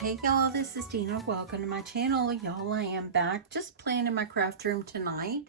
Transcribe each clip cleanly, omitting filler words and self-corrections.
Hey y'all, this is Deanna. Welcome to my channel. Y'all, I am back just playing in my craft room tonight.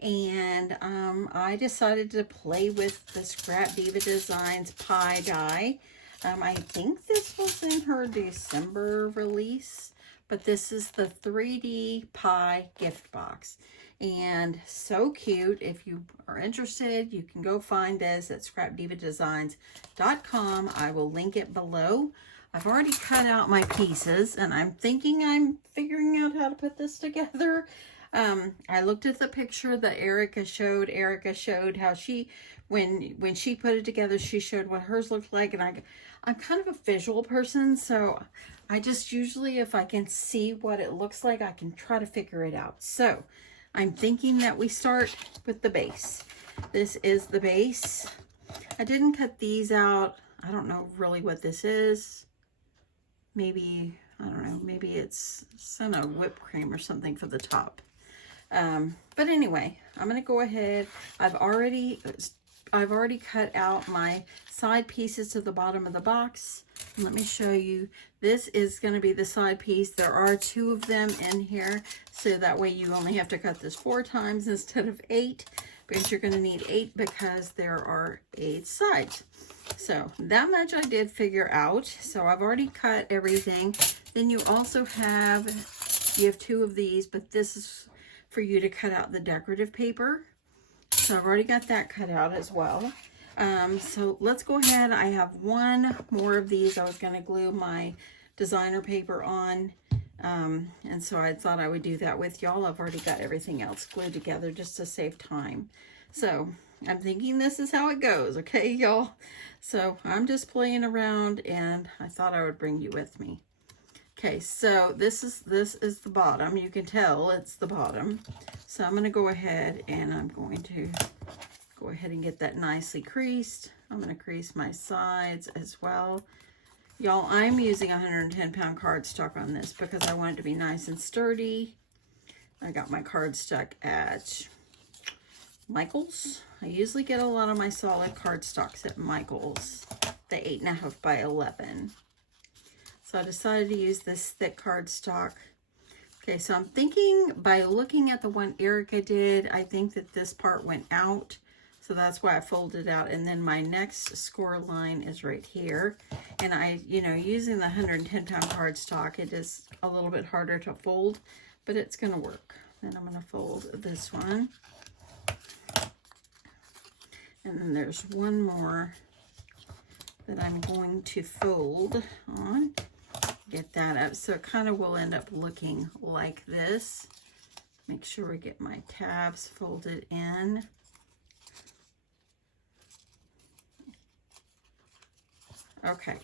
And I decided to play with the Scrap Diva Designs pie die. I think this was in her December release, but this is the 3D pie gift box. And so cute. If you are interested, you can go find this at scrapdivadesigns.com. I will link it below. I've already cut out my pieces, and I'm thinking I'm figuring out how to put this together. I looked at the picture that Erica showed. Erica showed how she, when she put it together, she showed what hers looked like, and I'm kind of a visual person, so I just usually, if I can see what it looks like, I can try to figure it out. So I'm thinking that we start with the base. This is the base. I didn't cut these out. I don't know really what this is. Maybe, I don't know, maybe it's some whipped cream or something for the top. But anyway, I'm going to go ahead. I've already cut out my side pieces to the bottom of the box. Let me show you. This is going to be the side piece. There are 2 of them in here, so that way you only have to cut this 4 times instead of 8, because you're going to need 8 because there are 8 sides. So that much I did figure out. So I've already cut everything. Then you also have 2 of these, but this is for you to cut out the decorative paper. So I've already got that cut out as well. So let's go ahead. I have 1 more of these. I was going to glue my designer paper on. And so I thought I would do that with y'all. I've already got everything else glued together just to save time. So I'm thinking this is how it goes, okay, y'all? So I'm just playing around, and I thought I would bring you with me. Okay, so this is the bottom. You can tell it's the bottom. So I'm going to go ahead, and I'm going to go ahead and get that nicely creased. I'm going to crease my sides as well. Y'all, I'm using 110-pound cardstock on this because I want it to be nice and sturdy. I got my cardstock at Michael's. I usually get a lot of my solid cardstocks at Michael's, the 8.5 by 11. So I decided to use this thick cardstock. Okay, so I'm thinking by looking at the one Erica did, I think that this part went out. So that's why I folded out. And then my next score line is right here. And using the 110-pound cardstock, it is a little bit harder to fold, but it's going to work. Then I'm going to fold this one. And then there's one more that I'm going to fold on. Get that up. So it kind of will end up looking like this. Make sure we get my tabs folded in. Okay,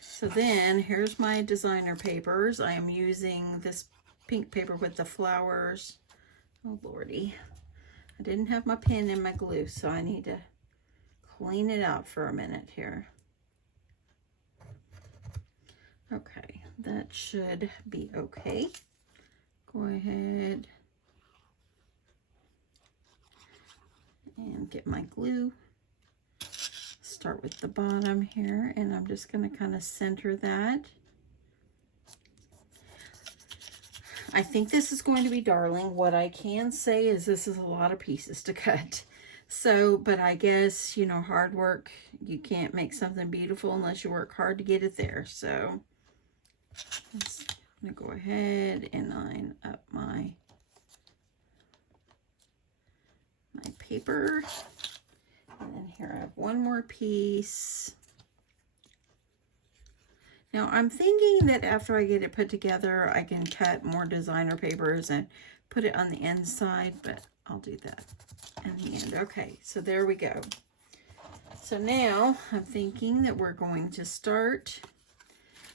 so then here's my designer papers. I am using this pink paper with the flowers. Oh lordy, I didn't have my pen and my glue, so I need to clean it out for a minute here. Okay, that should be okay. Go ahead and get my glue. Start with the bottom here, and I'm just going to kind of center that. I think this is going to be darling. What I can say is this is a lot of pieces to cut. So, but I guess, hard work, you can't make something beautiful unless you work hard to get it there. So I'm going to go ahead and line up my paper. And then here I have one more piece. Now I'm thinking that after I get it put together, I can cut more designer papers and put it on the inside, but I'll do that in the end. Okay, so there we go. So now I'm thinking that we're going to start,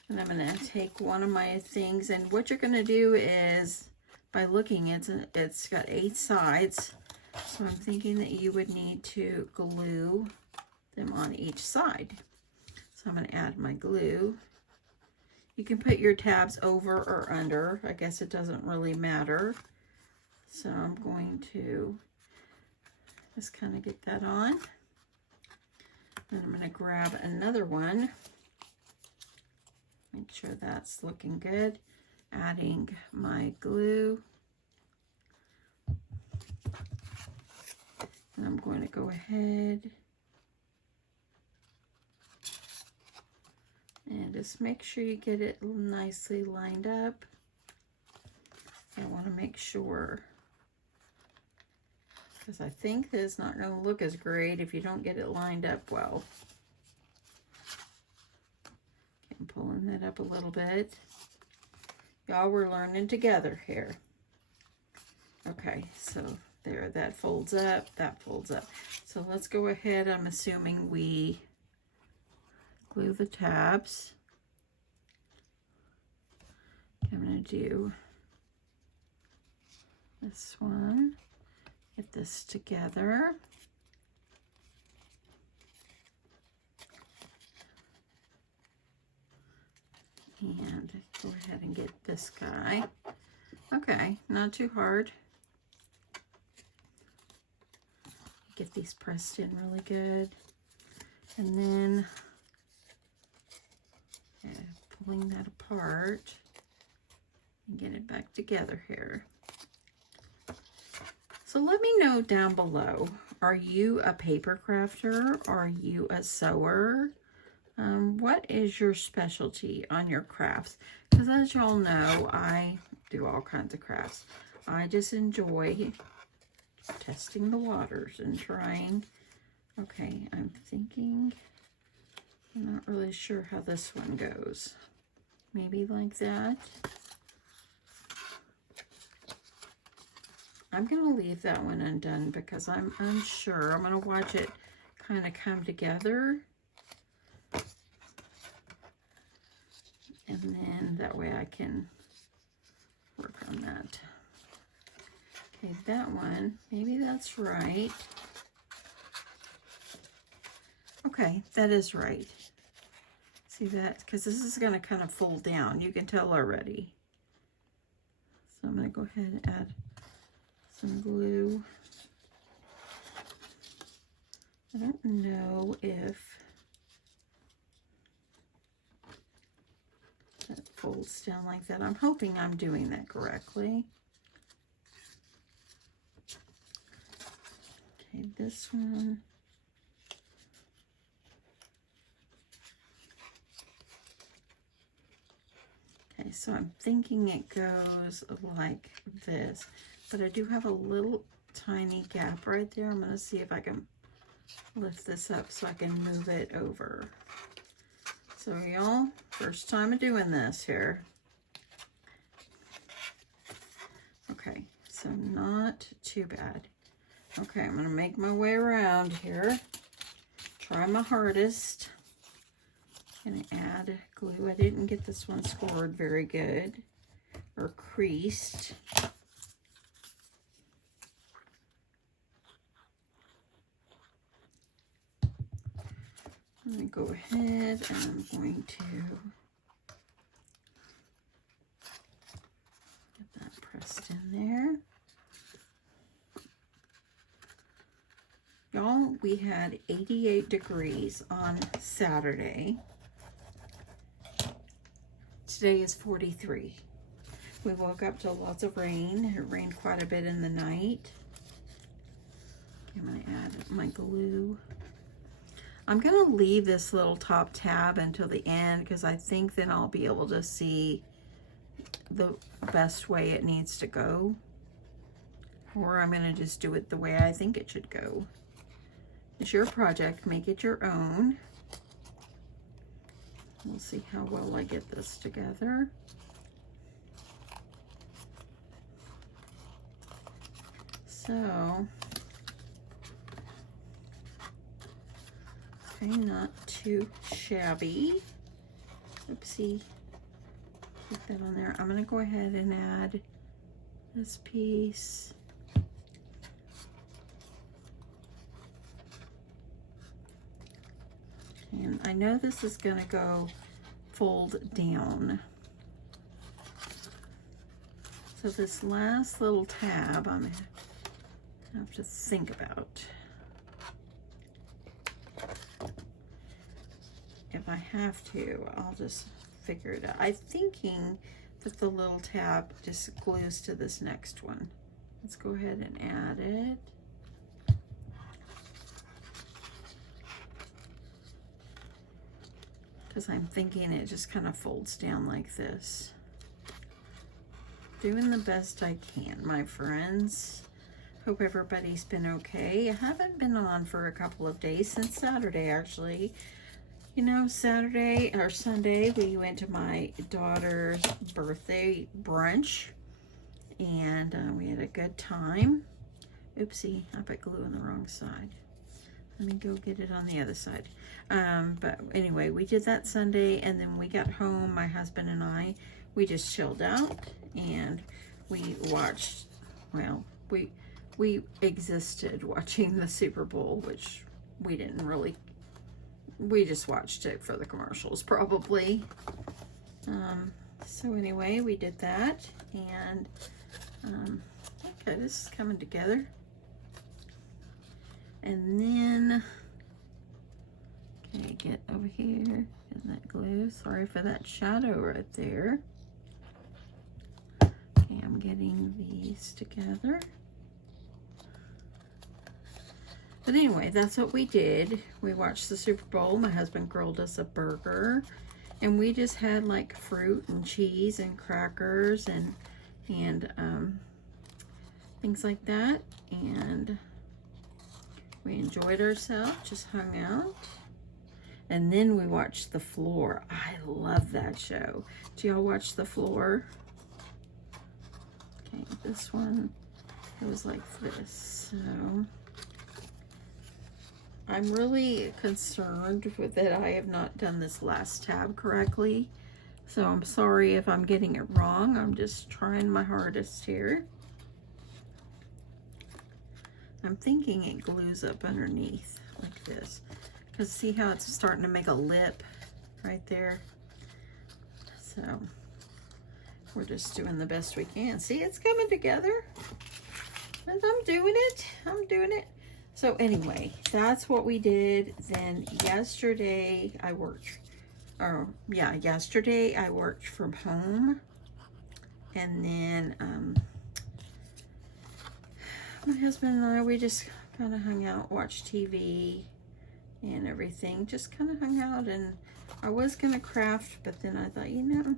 and I'm going to take one of my things, and what you're going to do is, by looking, it's got 8 sides. So I'm thinking that you would need to glue them on each side. So I'm going to add my glue. You can put your tabs over or under. I guess it doesn't really matter. So I'm going to just kind of get that on. Then I'm going to grab another one. My Make sure that's looking good. Adding my glue. And I'm going to go ahead and just make sure you get it nicely lined up. I want to make sure, because I think that it's not going to look as great if you don't get it lined up well. Okay, I'm pulling that up a little bit. Y'all, we're learning together here. Okay, so there, that folds up, that folds up. So let's go ahead. I'm assuming we glue the tabs. I'm going to do this one, get this together. And go ahead and get this guy. Okay, not too hard. Get these pressed in really good. And then pulling that apart and get it back together here. So let me know down below, are you a paper crafter? Are you a sewer? What is your specialty on your crafts? Because as y'all know, I do all kinds of crafts. I just enjoy testing the waters and trying. Okay, I'm thinking, I'm not really sure how this one goes. Maybe like that. I'm going to leave that one undone because I'm unsure. I'm going to watch it kind of come together. And then that way I can work on that. Okay, that one, maybe that's right. Okay, that is right. See that? Because this is going to kind of fold down. You can tell already. So I'm going to go ahead and add some glue. I don't know if that folds down like that. I'm hoping I'm doing that correctly. Okay, this one. Okay, so I'm thinking it goes like this, but I do have a little tiny gap right there. I'm going to see if I can lift this up so I can move it over. So y'all, first time of doing this here. Okay, so not too bad. Okay, I'm going to make my way around here. Try my hardest. Going to add glue. I didn't get this one scored very good or creased. I'm going to go ahead and I'm going to get that pressed in there. Y'all, we had 88 degrees on Saturday. Today is 43. We woke up to lots of rain. It rained quite a bit in the night. Okay, I'm going to add my glue. I'm going to leave this little top tab until the end because I think then I'll be able to see the best way it needs to go. Or I'm going to just do it the way I think it should go. It's your project. Make it your own. We'll see how well I get this together. So, okay, not too shabby. Oopsie. Put that on there. I'm going to go ahead and add this piece. And I know this is going to go fold down. So this last little tab, I'm going to have to think about. If I have to, I'll just figure it out. I'm thinking that the little tab just glues to this next one. Let's go ahead and add it. Because I'm thinking it just kind of folds down like this. Doing the best I can, my friends. Hope everybody's been okay. I haven't been on for a couple of days, since Saturday actually. You know, Saturday or Sunday, we went to my daughter's birthday brunch. And we had a good time. Oopsie, I put glue on the wrong side. Let me go get it on the other side. But anyway, we did that Sunday, and then we got home, my husband and I, we just chilled out, and we watched, well, we existed watching the Super Bowl, which we didn't really, we just watched it for the commercials, probably. So anyway, we did that, and okay, this is coming together. And then, okay, get over here, get that glue. Sorry for that shadow right there. Okay, I'm getting these together. But anyway, that's what we did. We watched the Super Bowl. My husband grilled us a burger, and we just had like fruit and cheese and crackers and things like that. And we enjoyed ourselves, just hung out. And then we watched The Floor. I love that show. Do y'all watch The Floor? Okay, this one, it was like this. So I'm really concerned with that I have not done this last tab correctly. So I'm sorry if I'm getting it wrong. I'm just trying my hardest here. I'm thinking it glues up underneath like this. Because see how it's starting to make a lip right there? So we're just doing the best we can. See, it's coming together. And I'm doing it. I'm doing it. So anyway, that's what we did. Then yesterday I worked, yesterday I worked from home. And then my husband and I, we just kind of hung out, watched TV and everything. Just kind of hung out, and I was going to craft, but then I thought, you know,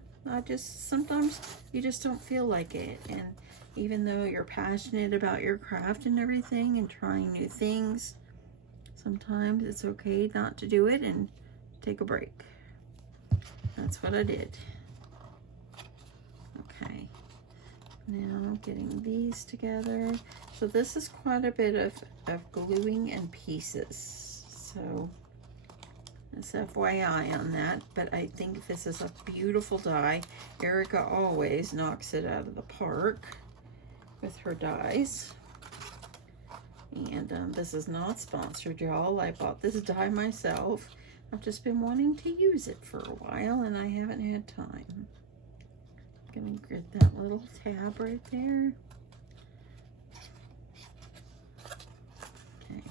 sometimes you just don't feel like it. And even though you're passionate about your craft and everything and trying new things, sometimes it's okay not to do it and take a break. That's what I did. Okay. Now getting these together. So this is quite a bit of gluing and pieces. So that's FYI on that. But I think this is a beautiful die. Erica always knocks it out of the park with her dies. And this is not sponsored, y'all. I bought this die myself. I've just been wanting to use it for a while, and I haven't had time. Gonna get that little tab right there. Okay.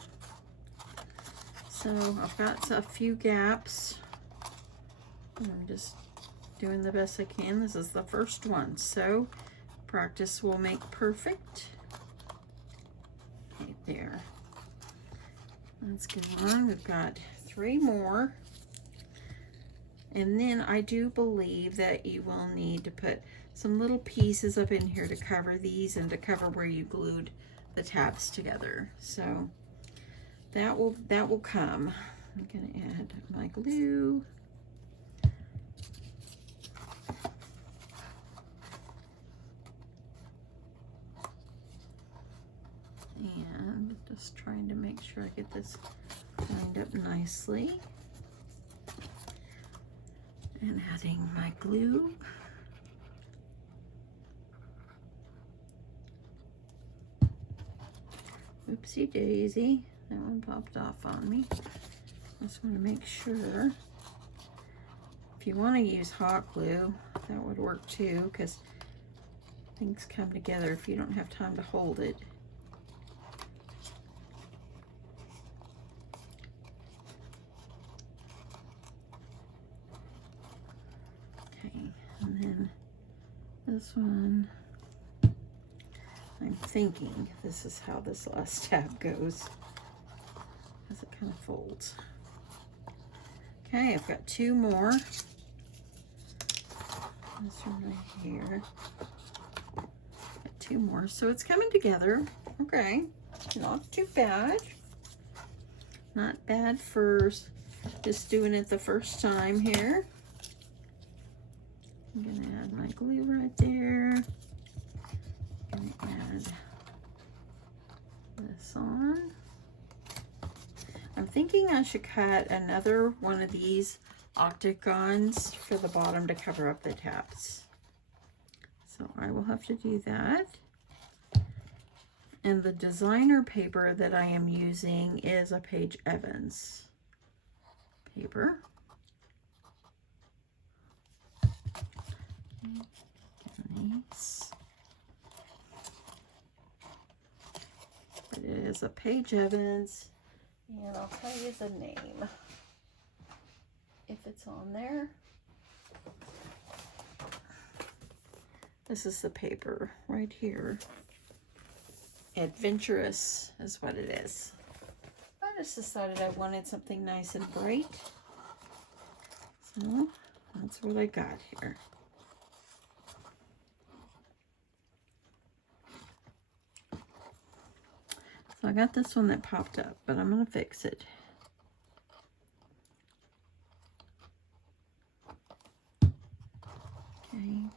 So I've got a few gaps. I'm just doing the best I can. This is the first one, so practice will make perfect. Okay, there. Let's go on. We've got 3 more. And then I do believe that you will need to put some little pieces up in here to cover these and to cover where you glued the tabs together. So that will come. I'm gonna add my glue. And just trying to make sure I get this lined up nicely. And adding my glue. Oopsie daisy, that one popped off on me. Just want to make sure. If you want to use hot glue, that would work too, because things come together if you don't have time to hold it. This one, I'm thinking this is how this last tab goes, as it kind of folds. Okay, I've got 2 more. This one right here. Got 2 more, so it's coming together. Okay, not too bad. Not bad for just doing it the first time here. I'm gonna add my glue right there. I'm gonna add this on. I'm thinking I should cut another one of these octagons for the bottom to cover up the tabs. So I will have to do that. And the designer paper that I am using is a Paige Evans paper. Nice. It is a Paige Evans, and I'll tell you the name if it's on there. This is the paper right here. Adventurous is what it is. I just decided I wanted something nice and bright, so that's what I got here. So I got this one that popped up, but I'm going to fix it. Okay.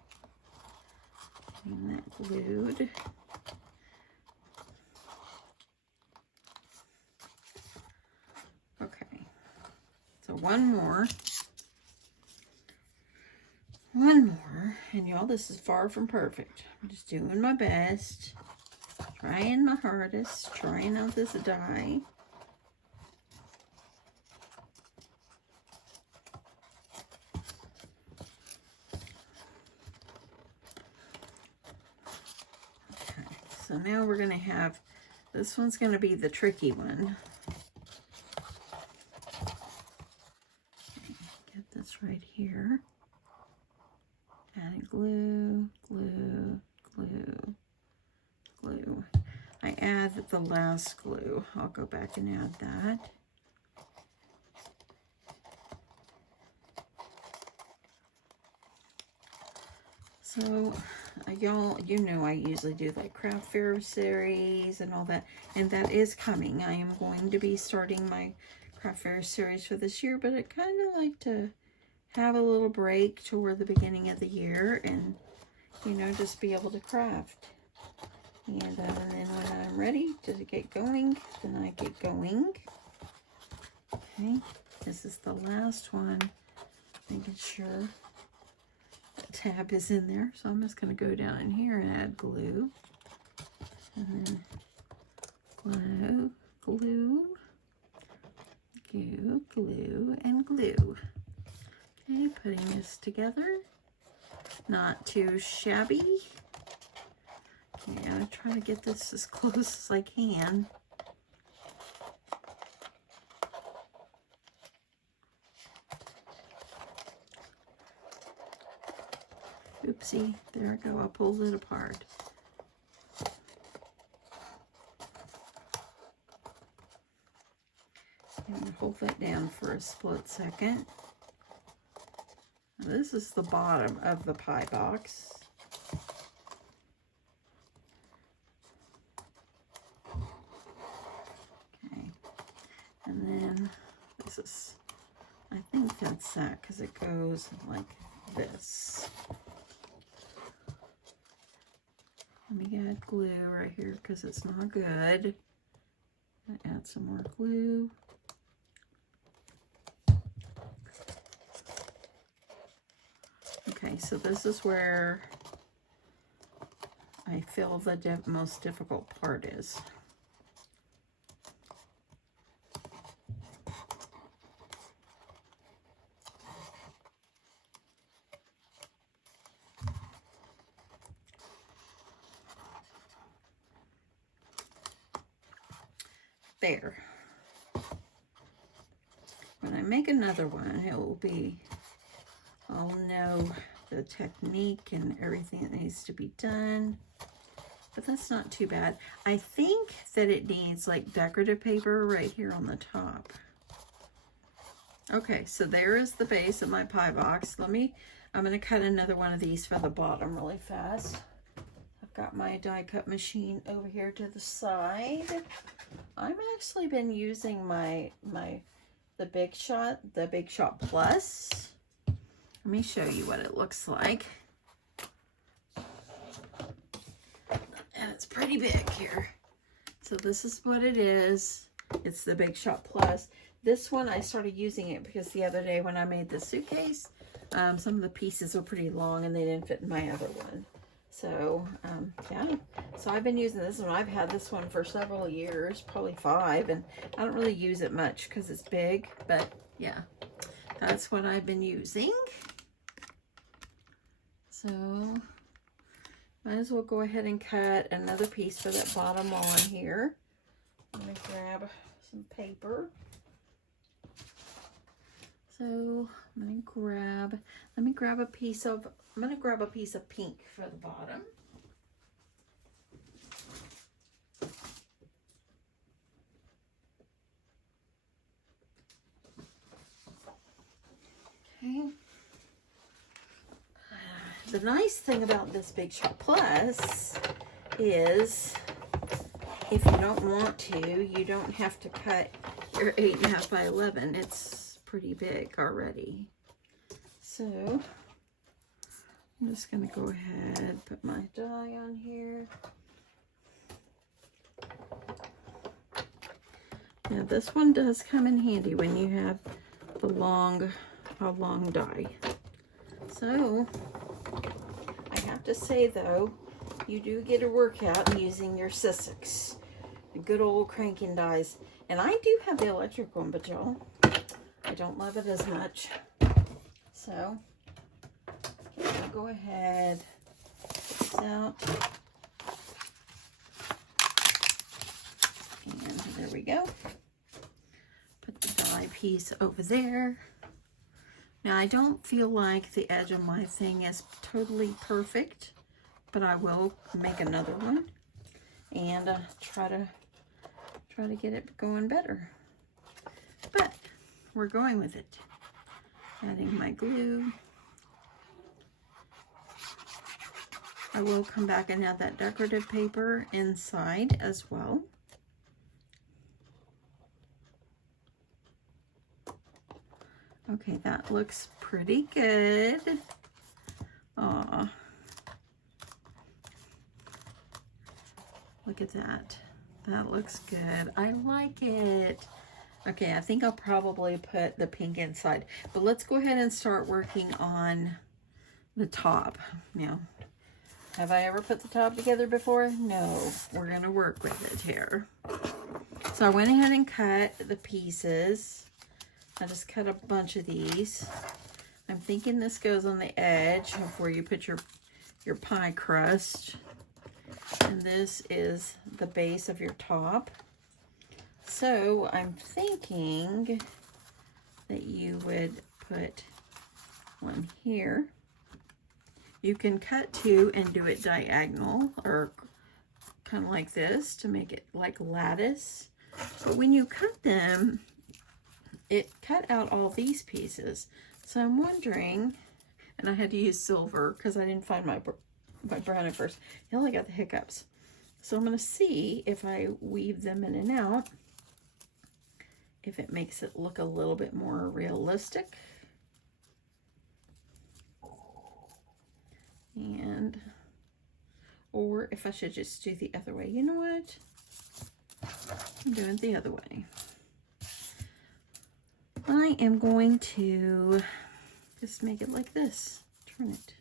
Getting that glued. Okay. So one more. One more. And y'all, this is far from perfect. I'm just doing my best. Trying my hardest, trying out this dye. Okay, so now we're going to have, this one's going to be the tricky one. Okay, get this right here. Adding glue, glue, glue. Glue. I add the last glue. I'll go back and add that. So, y'all, you know I usually do like craft fair series and all that, and that is coming. I am going to be starting my craft fair series for this year, but I kind of like to have a little break toward the beginning of the year and, you know, just be able to craft. And then when I'm ready to get going, then I get going. Okay, this is the last one. Making sure the tab is in there. So I'm just going to go down in here and add glue. And then glue, glue, glue, glue, and glue. Okay, putting this together. Not too shabby. Yeah, I try to get this as close as I can. Oopsie, there I go, I pulled it apart. I'm going to hold that down for a split second. Now, this is the bottom of the pie box. And then this is, I think that's that because it goes like this. Let me add glue right here because it's not good. Add some more glue. Okay, so this is where I feel the most difficult part is. There. When I make another one, it will be, I'll know the technique and everything that needs to be done. But that's not too bad. I think that it needs like decorative paper right here on the top. Okay, so there is the base of my pie box. I'm going to cut another one of these for the bottom really fast. I've got my die cut machine over here to the side. I've actually been using the Big Shot Plus. Let me show you what it looks like. And it's pretty big here. So this is what it is. It's the Big Shot Plus. This one, I started using it because the other day when I made the suitcase, some of the pieces were pretty long and they didn't fit in my other one. So, yeah. So I've been using this one. I've had this one for several years, probably 5, and I don't really use it much because it's big, but yeah, that's what I've been using. So, might as well go ahead and cut another piece for that bottom lawn here. I'm going to grab some paper. So let me grab a piece of pink for the bottom. Okay. The nice thing about this Big Shot Plus is if you don't want to, you don't have to cut your 8.5 by 11. It's pretty big already. So I'm just going to go ahead, put my die on here. Now this one does come in handy when you have a long die. So I have to say though, you do get a workout using your Sissics, the good old cranking dies. And I do have the electric one, but y'all, I don't love it as much. So I'll go ahead, get this out. And there we go. Put the die piece over there. Now I don't feel like the edge of my thing is totally perfect, but I will make another one and try to get it going better. But we're going with it. Adding my glue. I will come back and add that decorative paper inside as well. Okay, that looks pretty good. Aw. Look at that. That looks good. I like it. Okay, I think I'll probably put the pink inside. But let's go ahead and start working on the top. Now, have I ever put the top together before? No. We're going to work with it here. So I went ahead and cut the pieces. I just cut a bunch of these. I'm thinking this goes on the edge of where you put your pie crust. And this is the base of your top. So I'm thinking that you would put one here. You can cut two and do it diagonal or kind of like this to make it like lattice. But when you cut them, it cut out all these pieces. So I'm wondering, and I had to use silver because I didn't find my brown at first. I only got the hiccups. So I'm going to see if I weave them in and out, if it makes it look a little bit more realistic. And, or if I should just do the other way. You know what? I'm doing it the other way. I am going to just make it like this. Turn it.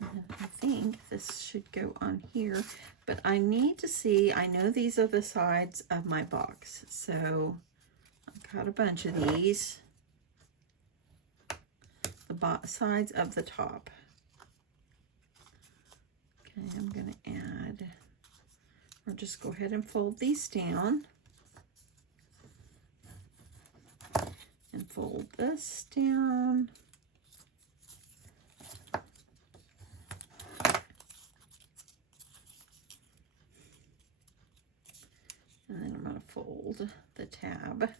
I think this should go on here, but I need to see, I know these are the sides of my box, so I've got a bunch of these, the sides of the top. Okay, I'm going to add, or just go ahead and fold these down and fold this down. And then I'm going to fold the tab.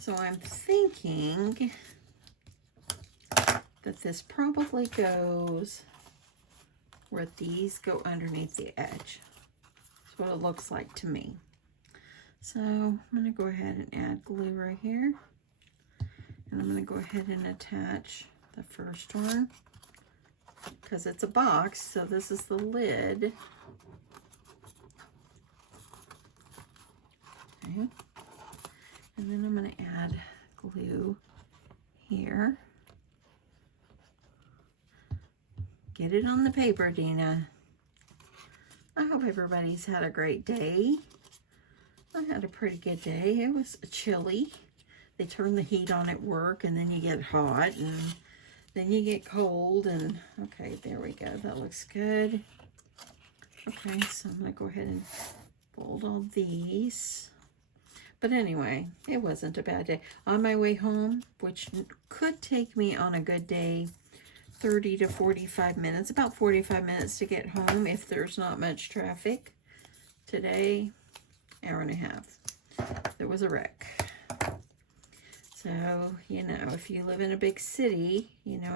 So I'm thinking that this probably goes where these go underneath the edge. That's what it looks like to me. So I'm going to go ahead and add glue right here. And I'm going to go ahead and attach the first one because it's a box, so this is the lid. Okay. And then I'm going to add glue here. Get it on the paper, Deanna. I hope everybody's had a great day. I had a pretty good day. It was chilly. They turn the heat on at work, and then you get hot, and then you get cold, and okay, there we go. That looks good. Okay, so I'm going to go ahead and fold all these. But anyway, it wasn't a bad day. On my way home, which could take me on a good day 30 to 45 minutes, about 45 minutes to get home if there's not much traffic. Today, hour and a half. There was a wreck. So, you know, if you live in a big city, you know,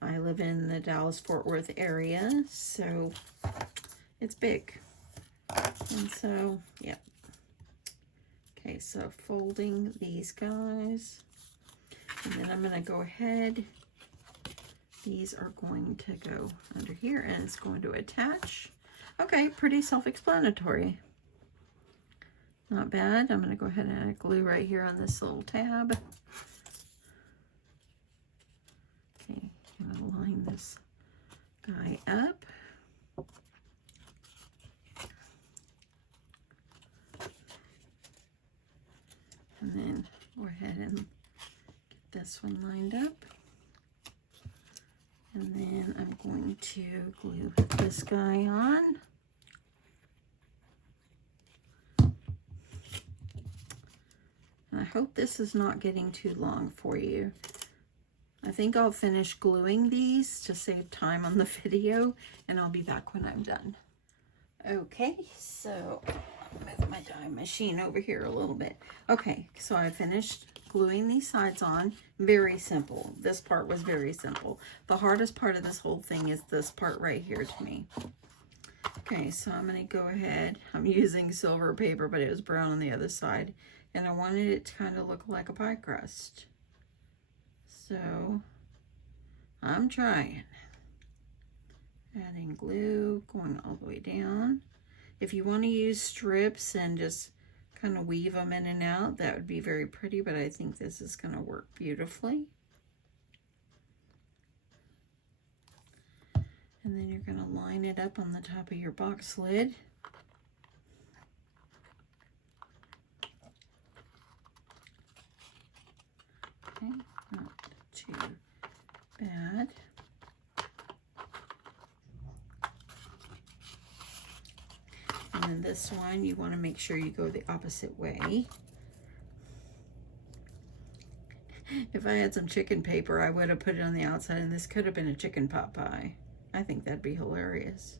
I live in the Dallas-Fort Worth area, so it's big. And so, yeah. Okay, so folding these guys. And then I'm going to go ahead. These are going to go under here, and it's going to attach. Okay, pretty self-explanatory. Not bad. I'm going to go ahead and add glue right here on this little tab. Okay, I'm going to line this guy up. And then go ahead and get this one lined up. And then I'm going to glue this guy on. And I hope this is not getting too long for you. I think I'll finish gluing these to save time on the video, and I'll be back when I'm done. Okay, so I'll move my die machine over here a little bit. Okay, so I finished gluing these sides on. Very simple. This part was very simple. The hardest part of this whole thing is this part right here to me. Okay, so I'm going to go ahead. I'm using silver paper, but it was brown on the other side. And I wanted it to kind of look like a pie crust. So I'm trying. Adding glue, going all the way down. If you want to use strips and just kind of weave them in and out, that would be very pretty, but I think this is going to work beautifully. And then you're going to line it up on the top of your box lid. Okay, not too bad. And then this one, you want to make sure you go the opposite way. If I had some chicken paper, I would have put it on the outside, and this could have been a chicken pot pie. I think that'd be hilarious.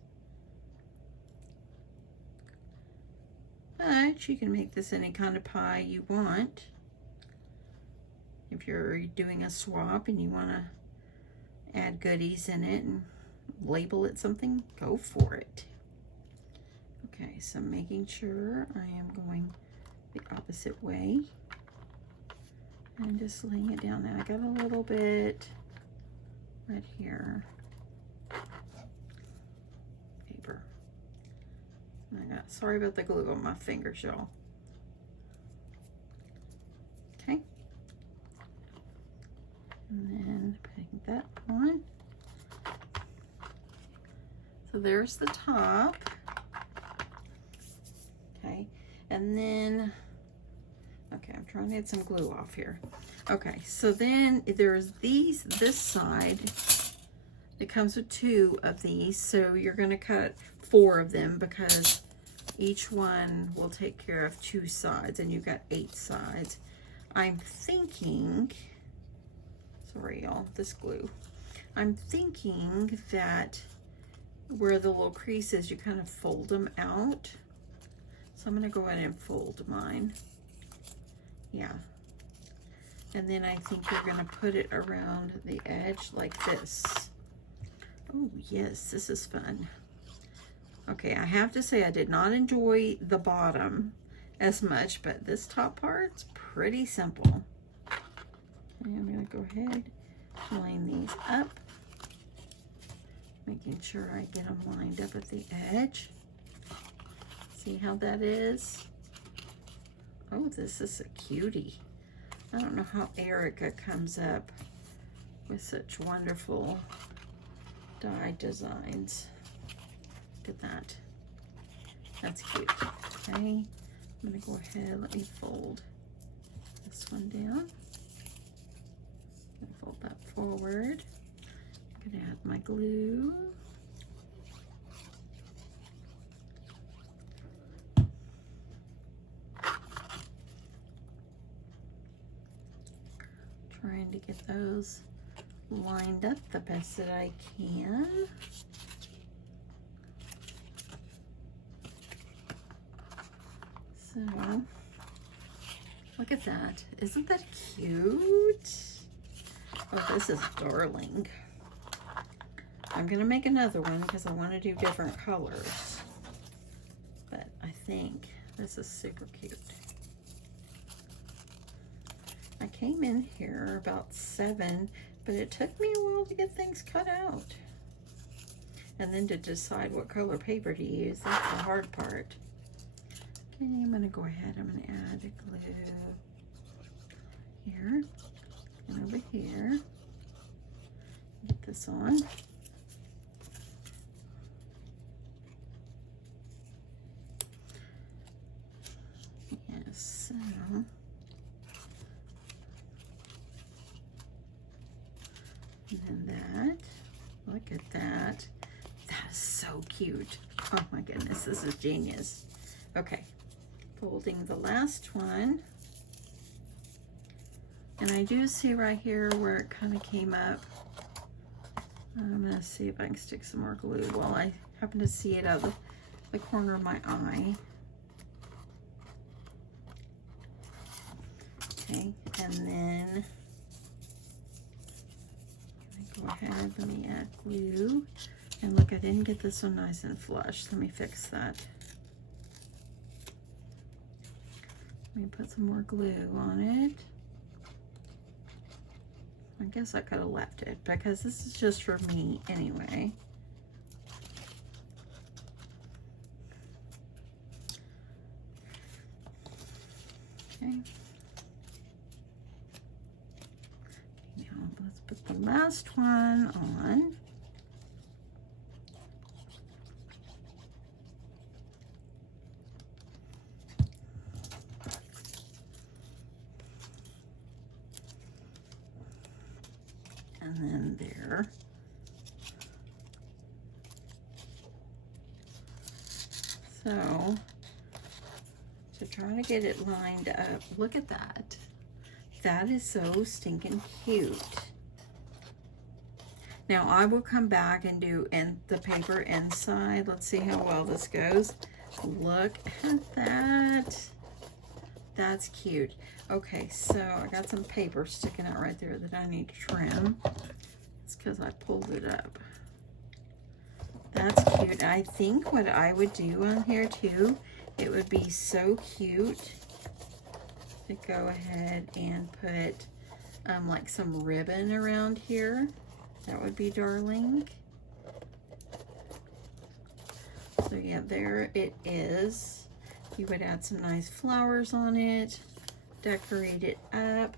But you can make this any kind of pie you want. If you're doing a swap and you want to add goodies in it and label it something, go for it. Okay, so making sure I am going the opposite way and just laying it down. Now I got a little bit right here. Paper. Sorry about the glue on my fingers, y'all. Okay. And then putting that on. So there's the top. Okay, and then, okay, I'm trying to get some glue off here. Okay, so then there's this side, it comes with 2 of these, so you're going to cut 4 of them because each one will take care of 2 sides, and you've got 8 sides. I'm thinking, sorry y'all, this glue. I'm thinking that where the little crease is, you kind of fold them out. So I'm gonna go ahead and fold mine. Yeah. And then I think you're gonna put it around the edge like this. Oh yes, this is fun. Okay, I have to say I did not enjoy the bottom as much, but this top part's pretty simple. Okay, I'm gonna go ahead, line these up, making sure I get them lined up at the edge. See how that is? Oh, this is a cutie. I don't know how Erica comes up with such wonderful die designs. Look at that. That's cute. Okay, I'm gonna go ahead, let me fold this one down. Fold that forward. I'm gonna add my glue. Trying to get those lined up the best that I can. So, look at that. Isn't that cute? Oh, this is darling. I'm gonna make another one because I want to do different colors. But I think this is super cute. I came in here about 7, but it took me a while to get things cut out. And then to decide what color paper to use, that's the hard part. Okay, I'm gonna go ahead, I'm gonna add a glue here and over here. Get this on. Yes, so. And then that, look at that. That is so cute. Oh my goodness, this is genius. Okay, folding the last one. And I do see right here where it kind of came up. I'm gonna see if I can stick some more glue while I happen to see it out of the corner of my eye. Okay, and then go ahead, let me add glue. And look, I didn't get this one nice and flush. Let me fix that. Let me put some more glue on it. I guess I could have left it because this is just for me anyway. Okay. Now let's put the last one on. And then there. So, to try to get it lined up, look at that. That is so stinking cute. Now I will come back and do the paper inside. Let's see how well this goes. Look at that. That's cute. Okay, so I got some paper sticking out right there that I need to trim. It's because I pulled it up. That's cute. I think what I would do on here too, it would be so cute to go ahead and put like some ribbon around here. That would be darling. So yeah, there it is. You would add some nice flowers on it, decorate it up.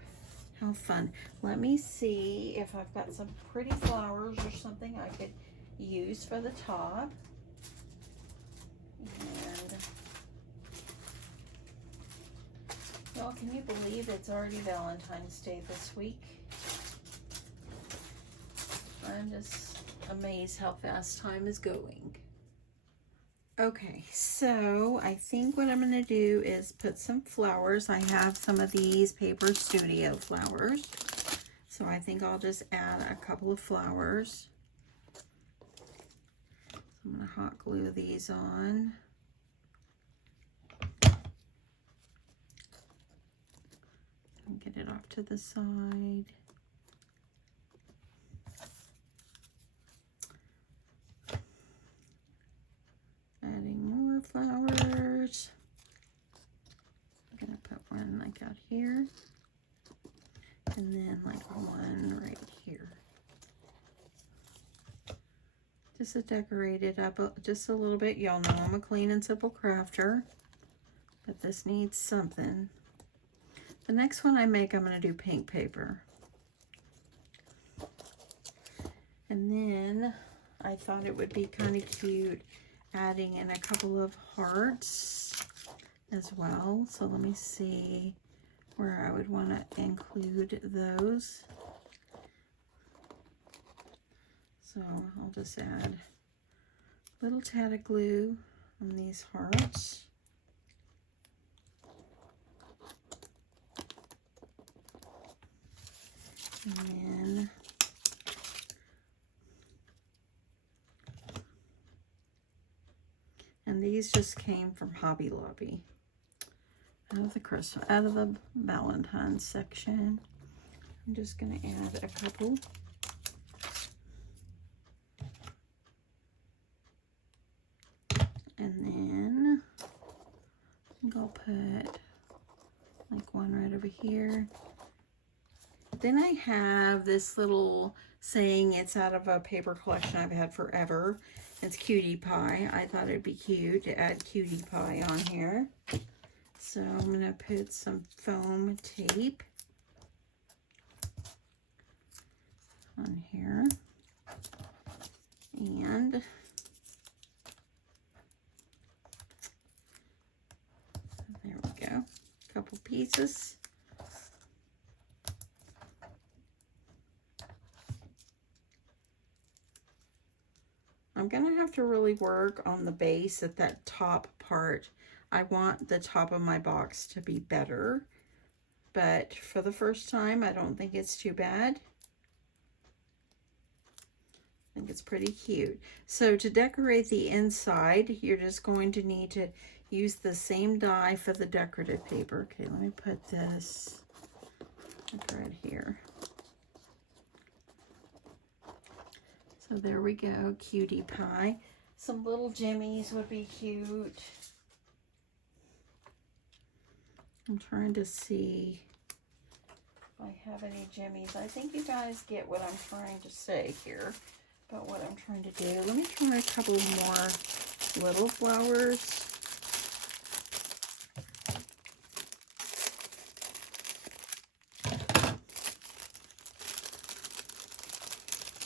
How fun. Let me see if I've got some pretty flowers or something I could use for the top. And y'all, can you believe it's already Valentine's Day this week? I'm just amazed how fast time is going. Okay, so I think what I'm going to do is put some flowers. I have some of these Paper Studio flowers. So I think I'll just add a couple of flowers. I'm going to hot glue these on. And get it off to the side. Adding more flowers. I'm going to put one like out here. And then like one right here. Just to decorate it up just a little bit. Y'all know I'm a clean and simple crafter, but this needs something. The next one I make, I'm going to do pink paper. And then I thought it would be kind of cute adding in a couple of hearts as well. So let me see where I would want to include those. So I'll just add a little tad of glue on these hearts. And these just came from Hobby Lobby. Out of the Valentine's section. I'm just gonna add a couple. And then I think I'll put like one right over here. Then I have this little saying, it's out of a paper collection I've had forever. It's Cutie Pie. I thought it'd be cute to add Cutie Pie on here. So I'm going to put some foam tape on here. And there we go. A couple pieces. I'm going to have to really work on the base at that top part. I want the top of my box to be better, but for the first time, I don't think it's too bad. I think it's pretty cute. So to decorate the inside, you're just going to need to use the same die for the decorative paper. Okay, let me put this right here. So there we go, Cutie Pie. Some little jimmies would be cute. I'm trying to see if I have any jimmies. I think you guys get what I'm trying to say here about what I'm trying to do. Let me try a couple more little flowers.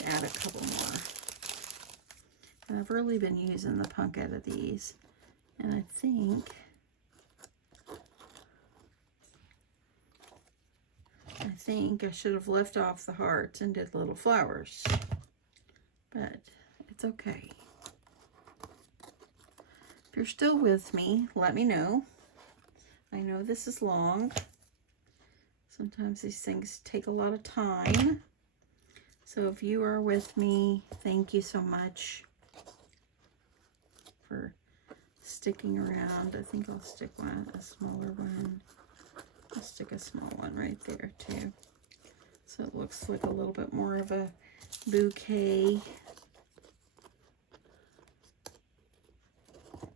Add a couple more. And I've really been using the punk out of these. And I think I should have left off the hearts and did little flowers. But it's okay. If you're still with me, let me know. I know this is long. Sometimes these things take a lot of time. So if you are with me, thank you so much for sticking around. I think I'll stick a smaller one. I'll stick a small one right there too. So it looks like a little bit more of a bouquet.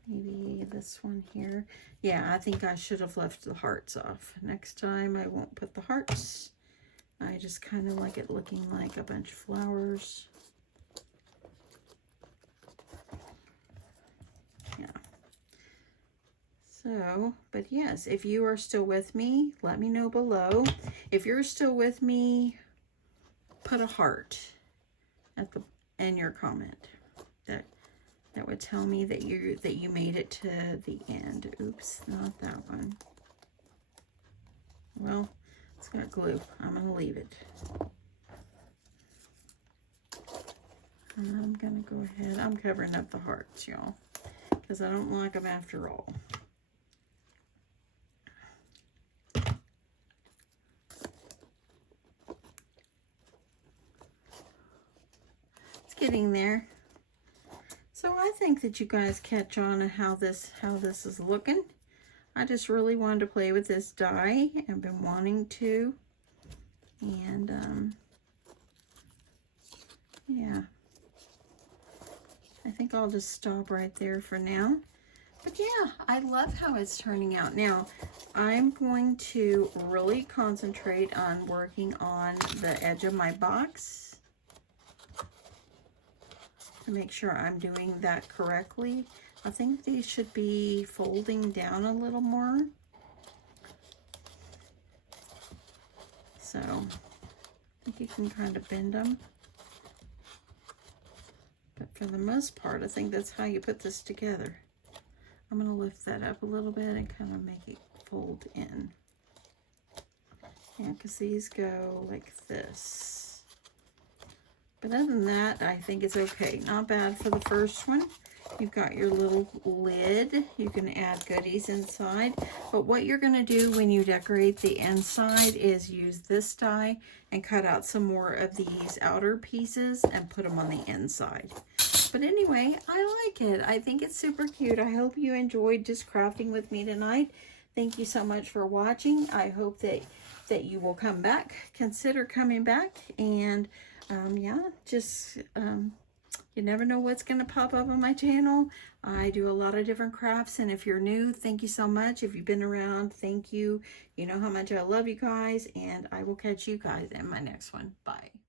Maybe this one here. Yeah, I think I should have left the hearts off. Next time I won't put the hearts. I just kind of like it looking like a bunch of flowers. Yeah. So, but yes, if you are still with me, let me know below. If you're still with me, put a heart in your comment. That would tell me that you made it to the end. Oops, not that one. Well, it's got glue. I'm gonna leave it. And I'm gonna go ahead. I'm covering up the hearts, y'all. because I don't like them after all. It's getting there. So I think that you guys catch on to how this is looking. I just really wanted to play with this die. I've been wanting to. And yeah. I think I'll just stop right there for now. But yeah, I love how it's turning out. Now, I'm going to really concentrate on working on the edge of my box to make sure I'm doing that correctly. I think these should be folding down a little more. So, I think you can kind of bend them. But for the most part, I think that's how you put this together. I'm going to lift that up a little bit and kind of make it fold in. Yeah, because these go like this. But other than that, I think it's okay. Not bad for the first one. You've got your little lid. You can add goodies inside. But what you're going to do when you decorate the inside is use this die and cut out some more of these outer pieces and put them on the inside. But anyway, I like it. I think it's super cute. I hope you enjoyed just crafting with me tonight. Thank you so much for watching. I hope that you will come back. Consider coming back. And yeah, just you never know what's going to pop up on my channel. I do a lot of different crafts, and if you're new, thank you so much. If you've been around, thank you. You know how much I love you guys, and I will catch you guys in my next one. Bye.